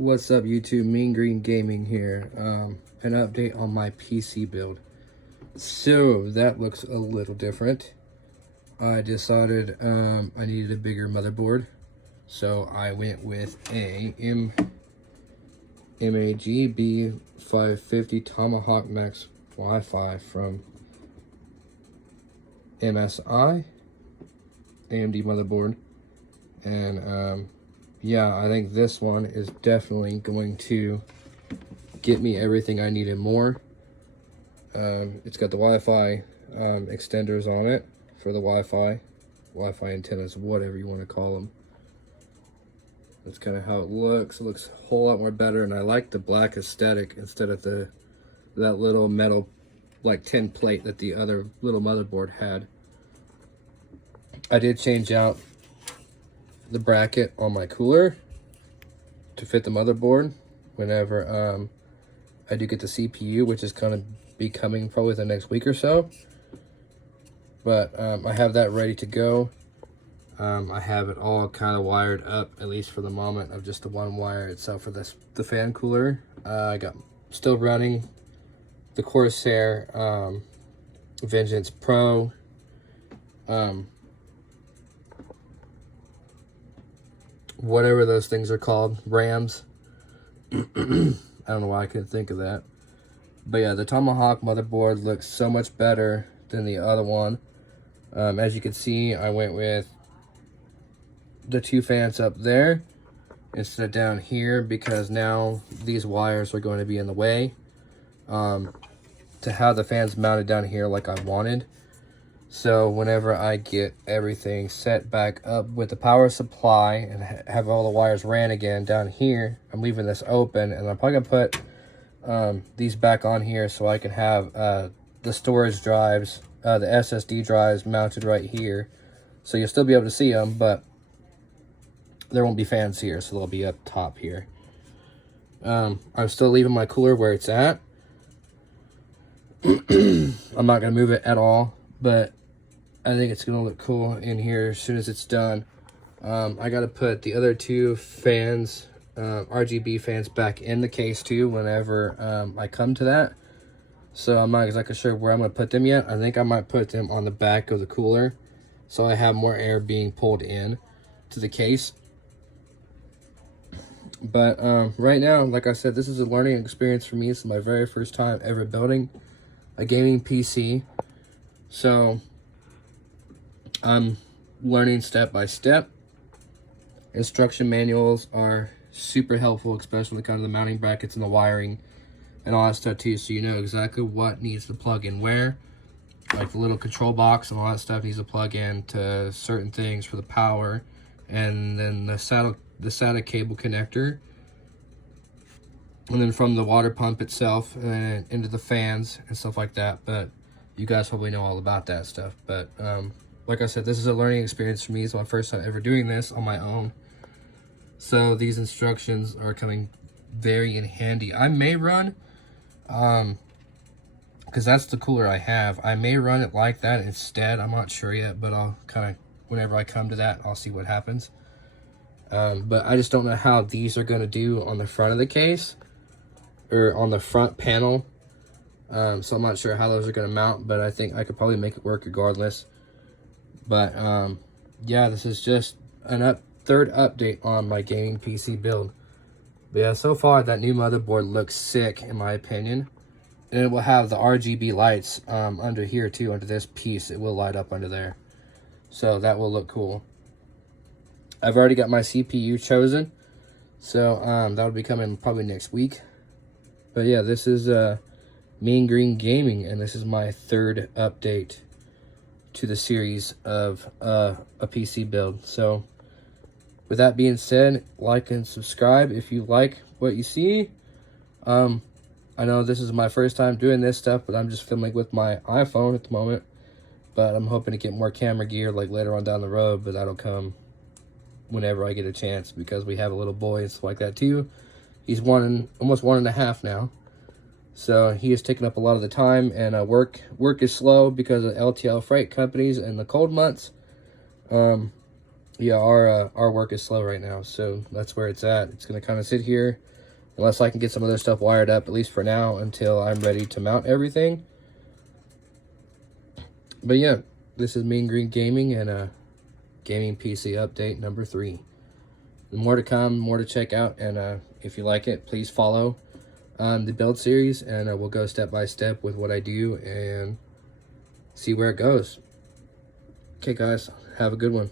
What's up, YouTube? Mean Green Gaming here. An update on my PC build. So that looks a little different. I decided I needed a bigger motherboard, so I went with a MAG B550 Tomahawk Max Wi-Fi from MSI AMD motherboard, and yeah, I think this one is definitely going to get me everything I need and more. It's got the Wi-Fi extenders on it for the Wi-Fi antennas, whatever you want to call them. That's kind of how it looks. It looks a whole lot more better, and I like the black aesthetic instead of that little metal like tin plate that the other little motherboard had. I did change out the bracket on my cooler to fit the motherboard whenever I do get the CPU, which is going to be coming probably the next week or so. But I have that ready to go. I have it all kind of wired up, at least for the moment, of just the one wire itself for the fan cooler. I got still running the Corsair Vengeance Pro. Whatever those things are called, RAMs. I don't know why I couldn't think of that. But yeah, the Tomahawk motherboard looks so much better than the other one. As you can see, I went with the two fans up there instead of down here, because now these wires are going to be in the way to have the fans mounted down here like I wanted. So whenever I get everything set back up with the power supply and have all the wires ran again down here, I'm leaving this open, and I'm probably going to put these back on here so I can have the storage drives, the SSD drives mounted right here. So you'll still be able to see them, but there won't be fans here, so they'll be up top here. I'm still leaving my cooler where it's at. I'm not going to move it at all, but I think it's going to look cool in here as soon as it's done. I got to put the other two fans, RGB fans, back in the case too whenever I come to that. So I'm not exactly sure where I'm going to put them yet. I think I might put them on the back of the cooler so I have more air being pulled in to the case. But right now, like I said, this is a learning experience for me. This is my very first time ever building a gaming PC. So I'm learning step by step. Instruction manuals are super helpful, especially kind of the mounting brackets and the wiring and all that stuff too, so you know exactly what needs to plug in where. Like the little control box and all that stuff needs to plug in to certain things for the power, and then the SATA cable connector, and then from the water pump itself and into the fans and stuff like that. But you guys probably know all about that stuff. But like I said, this is a learning experience for me. It's my first time ever doing this on my own, so these instructions are coming very in handy. I may run, because that's the cooler I have, I may run it like that instead. I'm not sure yet, but I'll kind of, whenever I come to that, I'll see what happens. But I just don't know how these are going to do on the front of the case or on the front panel. So I'm not sure how those are going to mount, but I think I could probably make it work regardless. But yeah, this is just an third update on my gaming PC build. But yeah, so far that new motherboard looks sick in my opinion. And it will have the RGB lights under here too, under this piece. It will light up under there. So that will look cool. I've already got my CPU chosen, so that'll be coming probably next week. But yeah, this is Mean Green Gaming, and this is my third update to the series of a PC build. So with that being said, like and subscribe if you like what you see. I know this is my first time doing this stuff, but I'm just filming with my iPhone at the moment. But I'm hoping to get more camera gear like later on down the road, but that'll come whenever I get a chance, because we have a little boy and stuff like that too. He's almost 1.5 now, so he is taking up a lot of the time, and work is slow because of LTL freight companies in the cold months. yeah, our work is slow right now, so that's where it's at. It's gonna kind of sit here unless I can get some other stuff wired up, at least for now, until I'm ready to mount everything. But yeah, this is Mean Green Gaming and a gaming PC update number 3. More to come, more to check out, and if you like it, please follow the build series, and we'll go step by step with what I do and see where it goes. Okay guys, have a good one.